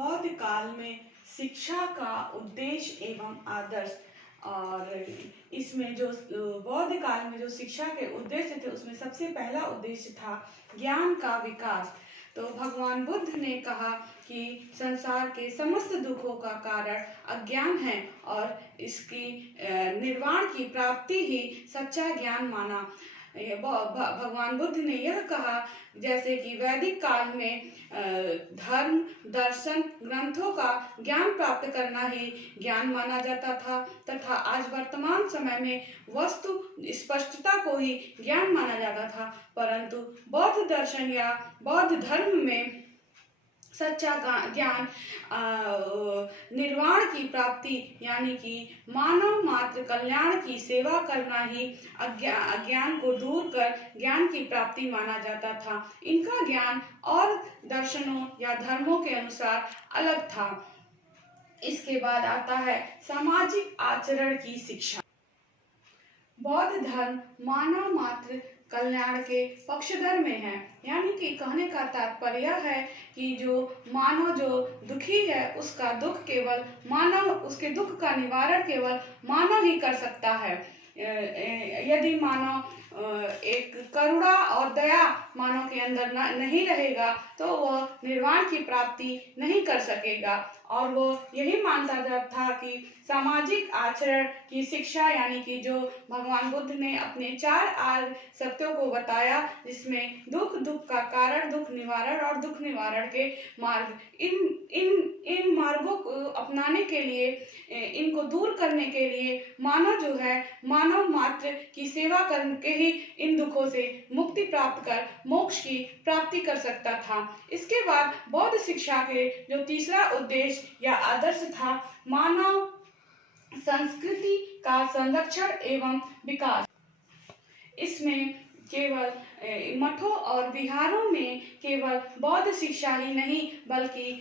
बौद्ध काल में शिक्षा का उद्देश्य एवं आदर्श। और इसमें जो बौद्ध काल में जो शिक्षा के उद्देश्य थे उसमें सबसे पहला उद्देश्य था ज्ञान का विकास। तो भगवान बुद्ध ने कहा कि संसार के समस्त दुखों का कारण अज्ञान है और इसकी निर्वाण की प्राप्ति ही सच्चा ज्ञान माना। भगवान बुद्ध ने यह कहा जैसे कि वैदिक काल में धर्म दर्शन ग्रंथों का ज्ञान प्राप्त करना ही ज्ञान माना जाता था, तथा आज वर्तमान समय में वस्तु स्पष्टता को ही ज्ञान माना जाता था। परंतु बौद्ध दर्शन या बौद्ध धर्म में सच्चा ज्ञान निर्वाण की प्राप्ति यानी कि मानव मात्र कल्याण की सेवा करना ही अज्ञान को दूर कर ज्ञान की प्राप्ति माना जाता था। इनका ज्ञान और दर्शनों या धर्मों के अनुसार अलग था। इसके बाद आता है सामाजिक आचरण की शिक्षा। बौद्ध धर्म मानव मात्र कल्याण के पक्षधर में है, यानी कि कहने का तात्पर्य है कि जो मानव जो दुखी है उसका दुख केवल मानव, उसके दुख का निवारण केवल मानव ही कर सकता है। यदि मानव एक करुणा और दया मानव के अंदर नहीं रहेगा तो वह निर्वाण की प्राप्ति नहीं कर सकेगा। और वो यही मानता था कि सामाजिक आचरण की शिक्षा यानी कि जो भगवान बुद्ध ने अपने 4 आर्य सत्यों को बताया, जिसमें दुख का कारण, दुख निवारण और दुख निवारण के मार्ग, इन मार्गों को अपनाने के लिए, इनको दूर करने के लिए मानव जो है मानव मात्र की सेवा करके ही इन दुखों से मुक्ति प्राप्त कर मोक्ष की प्राप्ति कर सकता था। इसके बाद बौद्ध शिक्षा के जो तीसरा उद्देश्य या आदर्श था मानव संस्कृति का संरक्षण एवं विकास। इसमें केवल मठों और विहारों में केवल बौद्ध शिक्षा ही नहीं बल्कि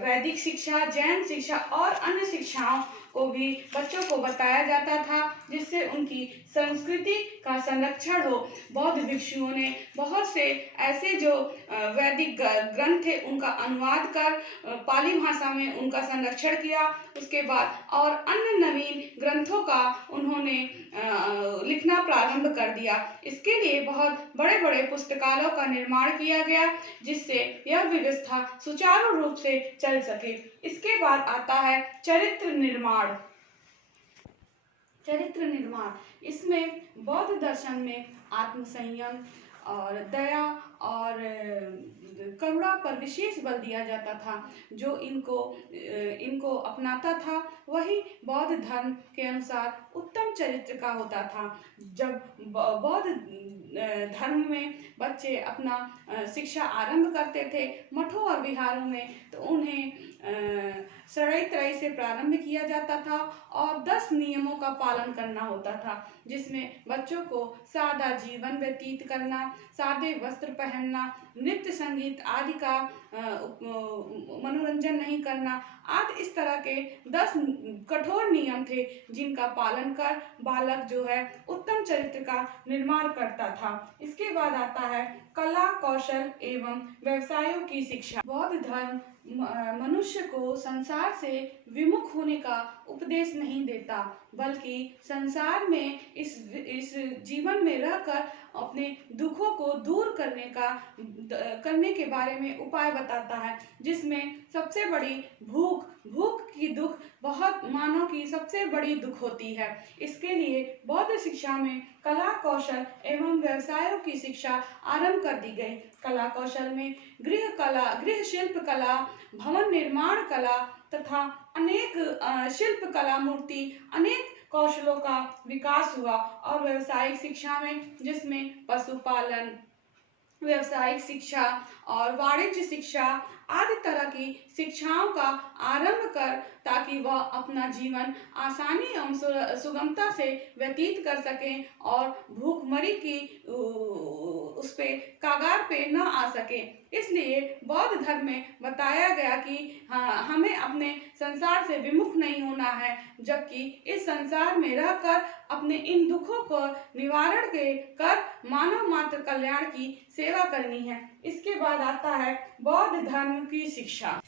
वैदिक शिक्षा, जैन शिक्षा और अन्य शिक्षाओं को भी बच्चों को बताया जाता था, जिससे उनकी संस्कृति का संरक्षण हो। बौद्ध भिक्षुओं ने बहुत से ऐसे जो वैदिक ग्रंथ थे उनका अनुवाद कर पाली भाषा में उनका संरक्षण किया। उसके बाद और अन्य नवीन ग्रंथों का उन्होंने लिखना प्रारंभ कर दिया। इसके लिए बहुत बड़े बड़े पुस्तकालयों का निर्माण किया गया, जिससे यह व्यवस्था सुचारू रूप से चल सके। इसके बाद आता है चरित्र निर्माण। चरित्र निर्माण इसमें बौद्ध दर्शन में आत्मसंयम और दया और करुणा पर विशेष बल दिया जाता था। जो इनको अपनाता था वही बौद्ध धर्म के अनुसार उत्तम चरित्र का होता था। जब बौद्ध धर्म में बच्चे अपना शिक्षा आरंभ करते थे मठों और विहारों में, तो उन्हें सड़ई तरई से प्रारंभ किया जाता था और 10 नियमों का पालन करना होता था, जिसमें बच्चों को सादा जीवन व्यतीत करना, सादे वस्त्र पहनना, नृत्य संगीत आदि का मनोरंजन नहीं करना आदि इस तरह के 10 कठोर नियम थे, जिनका पालन कर बालक जो है उत्तम चरित्र का निर्माण करता था। इसके बाद आता है कला कौशल एवं व्यवसायों की शिक्षा। बौद्ध धर्म मनुष्य को संसार से विमुख होने का उपदेश नहीं देता, बल्कि संसार में इस जीवन में रहकर अपने दुखों को दूर करने के बारे में उपाय बताता है, जिसमें सबसे बड़ी भूख की दुख बहुत मानव की सबसे बड़ी दुख होती है। इसके लिए बौद्ध शिक्षा में कला कौशल एवं व्यवसायों की शिक्षा आरंभ कर दी गई। कला कौशल में गृह शिल्प कला, भवन निर्माण कला तथा अनेक शिल्प कला, मूर्ति, अनेक कौशलों का विकास हुआ। और व्यवसायिक शिक्षा में जिसमें पशुपालन, व्यवसायिक शिक्षा और वाणिज्य शिक्षा आदि तरह की शिक्षाओं का आरंभ कर ताकि वह अपना जीवन आसानी एवं सुगमता से व्यतीत कर सकें और भूखमरी की उस पे कागार पे न आ सके। इसलिए बौद्ध धर्म में बताया गया कि हमें अपने संसार से विमुख नहीं होना है, जबकि इस संसार में रहकर अपने इन दुखों को निवारण कर मानव मात्र कल्याण की सेवा करनी है। इसके बाद आता है बौद्ध धर्म की शिक्षा।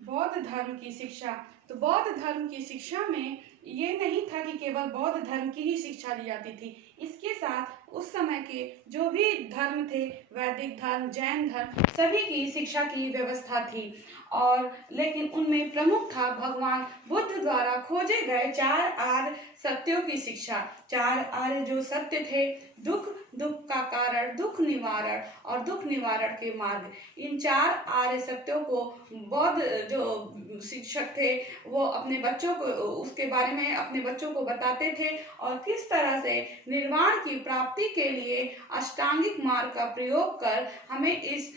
बौद्ध धर्म की शिक्षा। तो बौद्ध धर्म की शिक्षा में ये नहीं था कि केवल बौद्ध धर्म की ही शिक्षा दी जाती थी। इसके साथ उस समय के जो भी धर्म थे, वैदिक धर्म, जैन धर्म, सभी की शिक्षा की व्यवस्था थी। और लेकिन उनमें प्रमुख था भगवान बुद्ध द्वारा खोजे गए 4 आर्य सत्यों की शिक्षा। 4 आर्य जो सत्य थे, दुख, दुख का कारण, दुख निवारण और दुख निवारण के मार्ग। इन 4 आर्य सत्यों को बौद्ध जो शिक्षक थे वो अपने बच्चों को उसके बारे में अपने बच्चों को बताते थे, और किस तरह से निर्वाण की प्राप्ति के लिए अष्टांगिक मार्ग का प्रयोग कर हमें इस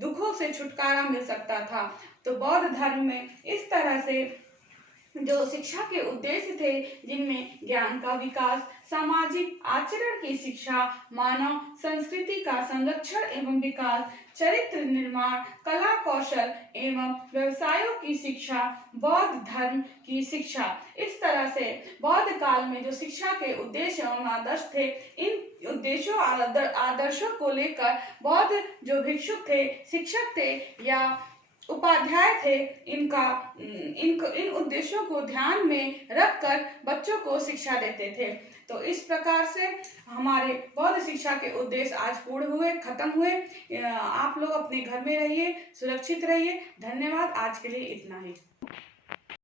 दुखों से छुटकारा मिल सकता था। तो बौद्ध धर्म में इस तरह से जो शिक्षा के उद्देश्य थे, जिनमें ज्ञान का विकास, सामाजिक आचरण की शिक्षा, मानव संस्कृति का संरक्षण एवं विकास, चरित्र निर्माण, कला कौशल एवं व्यवसायों की शिक्षा, बौद्ध धर्म की शिक्षा। इस तरह से बौद्ध काल में जो शिक्षा के उद्देश्य एवं आदर्श थे, इन उद्देश्यों आदर्शों को लेकर बौद्ध जो भिक्षुक थे, शिक्षक थे या उपाध्याय थे, इन उद्देश्यों को ध्यान में रखकर बच्चों को शिक्षा देते थे। तो इस प्रकार से हमारे बौद्ध शिक्षा के उद्देश्य आज पूर्ण हुए, खत्म हुए। आप लोग अपने घर में रहिए, सुरक्षित रहिए। धन्यवाद। आज के लिए इतना ही।